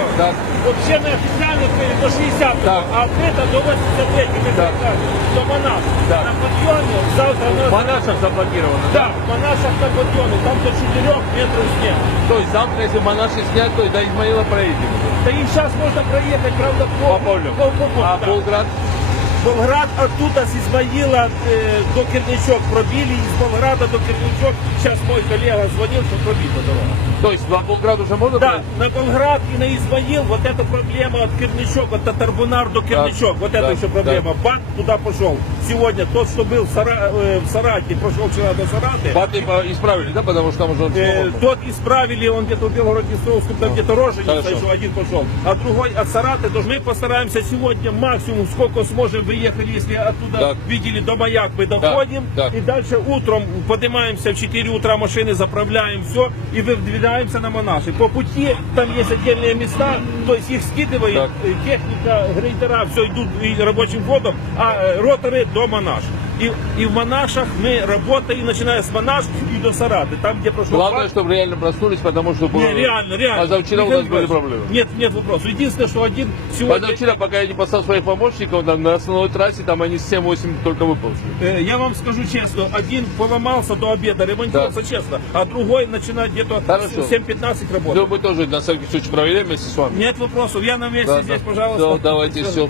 Вообще на официально открыли до 60, Так. а открыто до 85. Мы Так. сказали, До Монаш. Так. На подъеме завтра у нас... Монашах заблокировано. Да, в Монашах на подъеме, там до 4 метров снег. То есть завтра, если монаши снят, то до Измаила проедем. Да и сейчас можно проехать, правда, по, По полю. по, по, по- А да. Болград? Болград оттуда с Измаила э, до Керничок пробили, из Болграда до Керничок. Сейчас мой коллега звонил, что пробита дорога. То есть на Болград уже можно Да, проехать? на Болград и на Измаил вот эта проблема от Керничок, от Татарбунар до Керничок, вот это да, еще проблема. Бат туда пошел. Сегодня тот, что был в, Сара, э, в Сарате, прошел вчера до Сараты, Баты по- исправили, да, потому что там уже Э, снова. тот исправили, он где-то в Белгороде-Днестровском, там где-то роженица хорошо. еще один пошел, а другой от Сараты. То мы постараемся сегодня максимум, сколько сможем, выехали, если оттуда Так. видели до маяк, мы доходим. так. И дальше утром поднимаемся в 4 утра, машины заправляем, все, и выдвигаемся на Монаши. По пути там есть отдельные места, то есть их скидывает Так. э, техника, грейдера, все идут и рабочим ходом, а э, роторы до Монаш. И, и в Монашах мы работаем, начиная с Монаш и до Сараты, там, где прошел Главное, чтобы реально проснулись, потому что было... Не, реально, реально. А завчера у Михаил нас были проблемы. Нет, нет вопросов. Единственное, что один сегодня... Позавчера, пока я не послал своих помощников, там, на основной трассе, там они с 7-8 только выползли. Э, Я вам скажу честно, один поломался до обеда, ремонтировался честно, а другой начинает где-то Хорошо. в 7-15 работать. Ну, мы тоже на всякий случай проверяем вместе с вами. Нет вопросов, я на месте Да, здесь, да. пожалуйста. Всё, давайте, все.